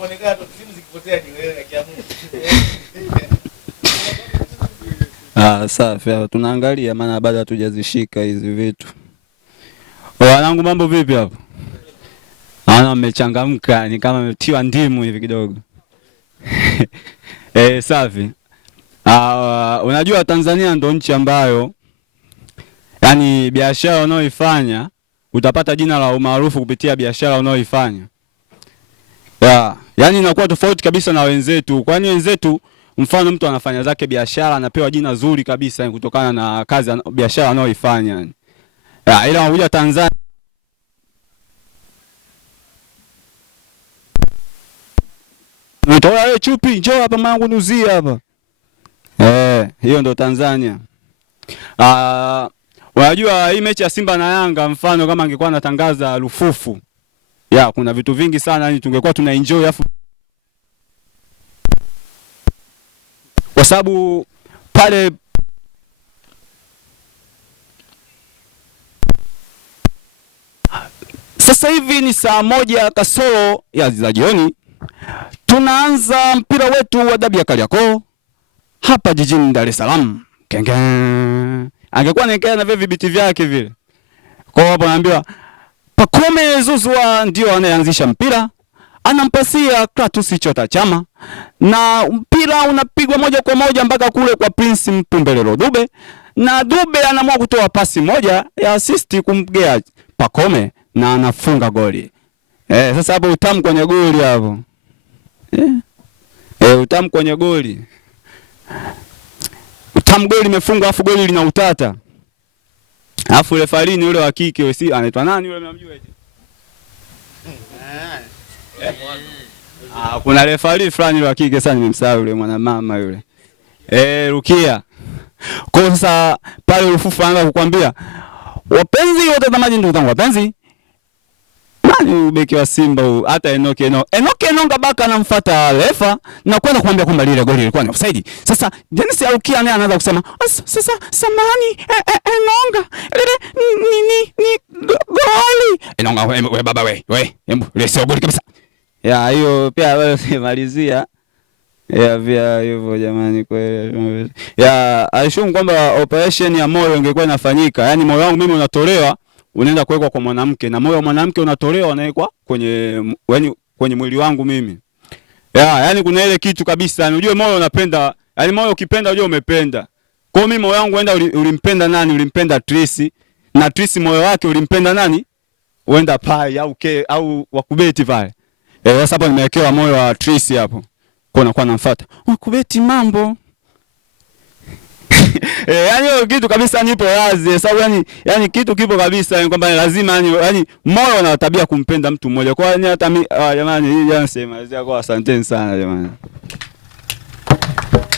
kuonekana tu simu zikipotea ni wewe akiamua. Safi. Tunaangalia maana bado hatujazishika hizi vitu. Wanangu mambo vipi hapo? Naona mmechangamka, ni kama mmetiwa ndimu hivi kidogo. Safi. Unajua Tanzania ndo nchi ambayo yani biashara unaoifanya utapata jina la umaarufu kupitia biashara unaoifanya. Yani inakuwa tofauti kabisa na wenzetu. Kwani wenzetu mfano mtu anafanya zake biashara anapewa jina zuri kabisa kutokana na kazi biashara anaoifanya yani. Ila unakuja Tanzania Mtoa chupi njoo hapa mangu nuzia hapa. Hiyo ndo Tanzania. Unajua hii mechi ya Simba na Yanga mfano kama angekuwa anatangaza lufufu. Kuna vitu vingi sana yani tungekuwa tuna enjoy afu. Kwa sababu pale sasa hivi ni saa 1 kasoro za jioni. Tunaanza mpira wetu wa dabi ya Kariakoo hapa jijini Dar es Salaam. Kenge. Angekuwa anaendelea na vile vibiti vyake vile. Kwa hapo anaambiwa Pacome Zouzoua ndio anayeanzisha mpira. Anampasia Clatous Chota Chama na mpira unapigwa moja kwa moja mpaka kule kwa Prince Mpumbelelo Dube na Dube anaamua kutoa pasi moja ya assist kumgea Pacome na anafunga goli. Sasa hapo utamu kwenye goli hapo. Utamu kwenye goli. Utamu goli imefungwa afu goli lina utata. Afu refa ni yule wa kike wewe si anaitwa nani yule mnamjua eti? Kuna refa fulani yule wa kike sana nimemsahau yule mwana mama yule. Rukia. Kwa sasa pale Lufufu anaanza kukwambia wapenzi watazamaji ndugu zangu wapenzi. Nani beki wa Simba huyu hata Enoke Enonga baka anamfuata refa na kwenda kumwambia kwamba lile goli lilikuwa ni offside. Sasa Dennis Arukia naye anaanza kusema sasa samani Enonga ni goli. Enonga wewe baba wewe hebu ile sio goli kabisa. Hiyo pia wewe malizia. Vya hivyo jamani kweli. Alishumu kwamba operation ya moyo ingekuwa inafanyika. Yaani moyo wangu mimi unatolewa unaenda kuwekwa kwa mwanamke na moyo wa mwanamke unatolewa unawekwa kwenye mwili wangu mimi. Yaani kuna ile kitu kabisa. Unajua moyo unapenda, yaani moyo ukipenda unajua umependa. Kwa mimi moyo wangu uenda ulimpenda nani? Ulimpenda Tracy. Na Tracy moyo wake ulimpenda nani? Uenda pai au wakubeti pale. Sasa hapo nimewekewa moyo wa Tracy hapo. Kwa namfuata. Wakubeti mambo. Yaani kitu kabisa nipo wazi. Sababu yani kitu kipo kabisa kwamba lazima yani moyo una tabia kumpenda mtu mmoja. Kwa hiyo hata jamani hii jana sema kwa asanteni sana jamani.